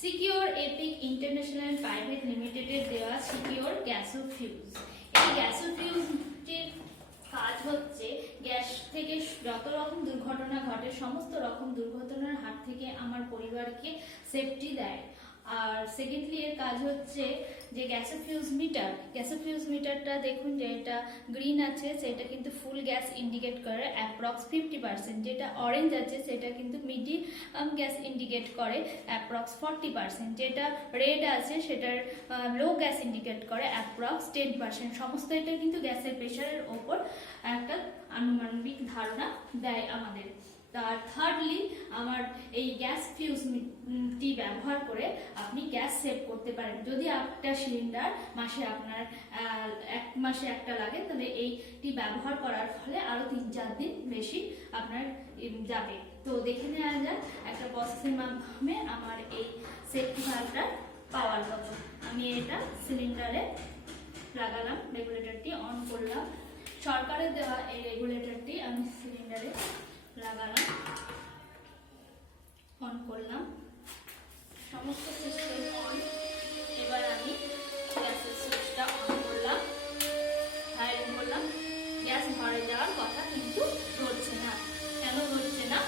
Secure epic international private লিমিটেডের দেওয়া secure গ্যাসোফিউজ। এই গ্যাসোফিউজটির কাজ হচ্ছে গ্যাস থেকে যত রকম দুর্ঘটনা ঘটে সমস্ত রকম দুর্ঘটনার হাত থেকে আমার পরিবারকে সেফটি দেয়। আর সেকেন্ডলি এর কাজ হচ্ছে যে গ্যাসোফিউজ মিটারটা দেখুন, যে এটা গ্রিন আছে সেটা কিন্তু ফুল গ্যাস ইন্ডিকেট করে অ্যাপ্রক্স 50%, যেটা অরেঞ্জ আছে সেটা কিন্তু মিডিয়াম গ্যাস ইন্ডিকেট করে অ্যাপ্রক্স 40%, যেটা রেড আছে সেটার লো গ্যাস ইন্ডিকেট করে অ্যাপ্রক্স 10%। সমস্ত এটা কিন্তু গ্যাসের প্রেশারের ওপর একটা আনুমানিক ধারণা দেয় আমাদের। তার থার্ডলি আমার এই গ্যাস ফিউজটি ব্যবহার করে আপনি গ্যাস সেভ করতে পারেন। যদি একটা সিলিন্ডার মাসে আপনার এক মাসে একটা লাগে, তাহলে এইটি ব্যবহার করার ফলে আরো 3-4 দিন বেশি আপনার যাবে। তো দেখে নেওয়া যাক একটা প্রসেসের মাধ্যমে আমার এই সেফটি ভালভটা পাওয়ার মতো। আমি এটা সিলিন্ডারে লাগালাম, রেগুলেটরটি অন করলাম। সরকারের দেওয়া এই রেগুলেটরটি আমি সিলিন্ডারে লাগালাম, অন করলাম, সমস্ত সিস্টেম অন। এবার আমি গ্যাসের সুইচটা অন করলাম, ফায়ারিং করলাম। গ্যাস ভরে যাওয়ার কথা কিন্তু ধরছে না। কেন ধরছে না?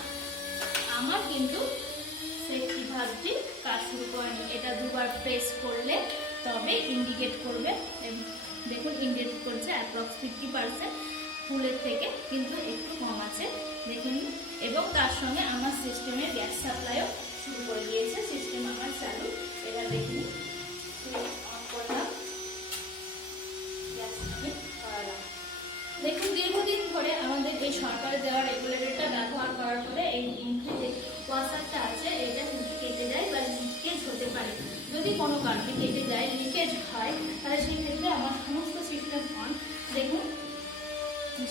আমার কিন্তু সেফটি ভালভটি কাজ শুরু করেনি। এটা দুবার প্রেস করলে তবে ইন্ডিকেট করবে। দেখুন ইন্ডিকেট করছে অ্যাপ্রক্স 50%, ফুলের থেকে কিন্তু একটু কম আছে দেখুন। এবং তার সঙ্গে আমার সিস্টেমের গ্যাস সাপ্লাইও শুরু করে দিয়েছে। সিস্টেম আমার চালু। এবার দেখুন অন করলাম, গ্যাস আমি ধরালাম। দেখুন দীর্ঘদিন ধরে আমাদের এই সরকার দেওয়া রেগুলেটরটা ব্যবহার করার ফলে এই যে ওয়াসারটা আছে এটা কিন্তু কেটে যায় বা লিকেজ হতে পারে। যদি কোনো কারণে কেটে যায়, লিকেজ হয়, তাহলে সেই ক্ষেত্রে আমার সমস্ত সিস্টেম অন। দেখুন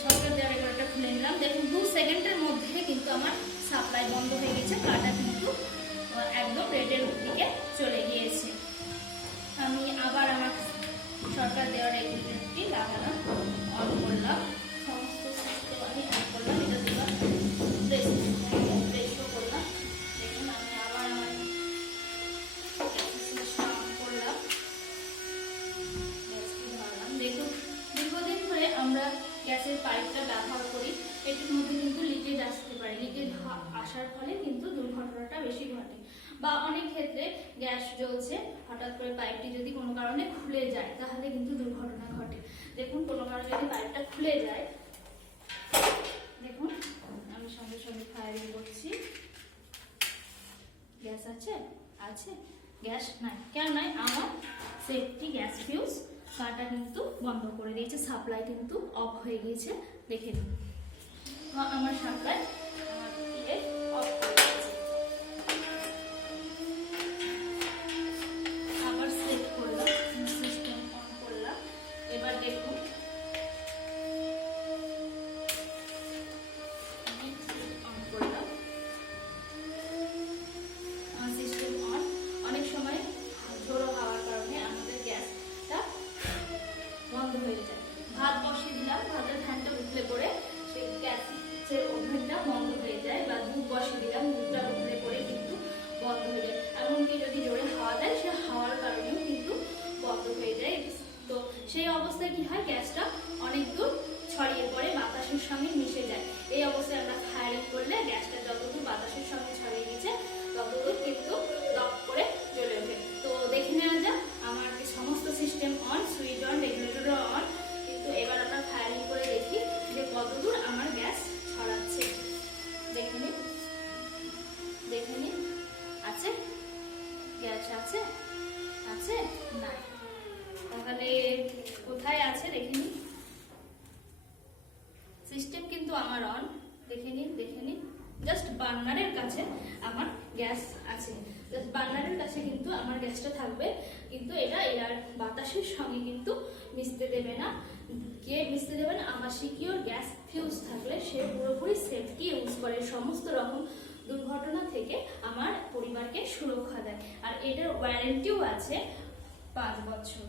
সরকার দেওয়া রেগুলেটরটা খুলে নিলাম। দেখুন 2 সেকেন্ডের মধ্যে কিন্তু আমার সাপ্লাই বন্ধ হয়ে গেছে। কাটা কিন্তু একদম রেডের দিকে চলে গিয়েছে। আমি আবার আমার সরকার দেওয়া রেগুলেটরটি লাগালাম, অন করলাম, সমস্ত সিস্টেম আমি অন করলাম। এটা দুবার প্রেসও করলাম। দেখুন আমি আবার আমার সুইচটা অন করলাম, গ্যাসটি ধরলাম। দেখুন দীর্ঘদিন ধরে আমরা গ্যাসের পাইপটা ব্যবহার করি, এটির মধ্যে কিন্তু লিকেজ আসতে পারে। লিকেজ আসার ফলে কিন্তু দুর্ঘটনাটা বেশি ঘটে। বা অনেক ক্ষেত্রে গ্যাস জ্বলছে, হঠাৎ করে পাইপটি যদি কোনো কারণে খুলে যায় তাহলে কিন্তু দুর্ঘটনা ঘটে। দেখুন কোনো কারণে যদি পাইপটা খুলে যায়, দেখুন আমি সঙ্গে সঙ্গে ফায়ারিং করছি। গ্যাস আছে, গ্যাস নাই। কেন নাই? আমার সেফটি গ্যাস ফিউজ কাটা কিন্তু বন্ধ করে দিয়েছে, সাপ্লাই কিন্তু অফ হয়ে গিয়েছে। দেখে নিন আমার সাপ্লাই অফ হয়ে গেছে। আবার সেট করলাম, সিস্টেম অন করলাম। এবার দেখুন অন করলাম, আমার সিস্টেম অন। অনেক সময় ঝোড়ো হাওয়ার কারণে আমাদের গ্যাসটা বন্ধ হয়ে যায়। ভাত বসিয়ে দিলাম, ভাতের ফ্যানটা উঠলে পরে সেই গ্যাসের ওভেনটা বন্ধ হয়ে যায়। বা দুধ বসিয়ে দিলাম, দুধটা উঠলে পরে কিন্তু বন্ধ হয়ে যায়। এমনকি যদি জোরে হাওয়া দেয়, সে হাওয়ার কারণেও কিন্তু বন্ধ হয়ে যায়। তো সেই অবস্থায় কি হয়, গ্যাসটা অনেক দূর ছড়িয়ে পড়ে, বাতাসের সঙ্গে মিশে যায়। এই অবস্থায় আমরা ফায়ারিং করলে গ্যাসটা যতদূর বাতাসের সঙ্গে ছড়িয়ে গেছে ততদূর কিন্তু লক করে জ্বলে ওঠে। তো দেখে নেওয়া যাক আমার সমস্ত সিস্টেম অন, সুইচ অন, রেগুলেটরও অন। কিন্তু এবার আমরা ফায়ারিং করে দেখি যে কতদূর আমার গ্যাস ছড়াচ্ছে। দেখে নিন আছে গ্যাস আছে না, তাহলে কোথায় আছে দেখে নিন। সিস্টেম কিন্তু আমার অন, দেখে নিন জাস্ট বার্নারের কাছে আমার গ্যাস আছে। জাস্ট বার্নারের কাছে কিন্তু আমার গ্যাসটা থাকবে, কিন্তু এটা এর বাতাসের সঙ্গে কিন্তু মিশতে দেবে না। কে মিশতে দেবে না? আমার সিকিউর গ্যাস ফিউজ থাকলে সে পুরোপুরি সেফটি ইউজ করে, সমস্ত রকম দুর্ঘটনা থেকে আমার পরিবারকে সুরক্ষা দেয়। আর এটার ওয়ারেন্টিও আছে 5 বছর।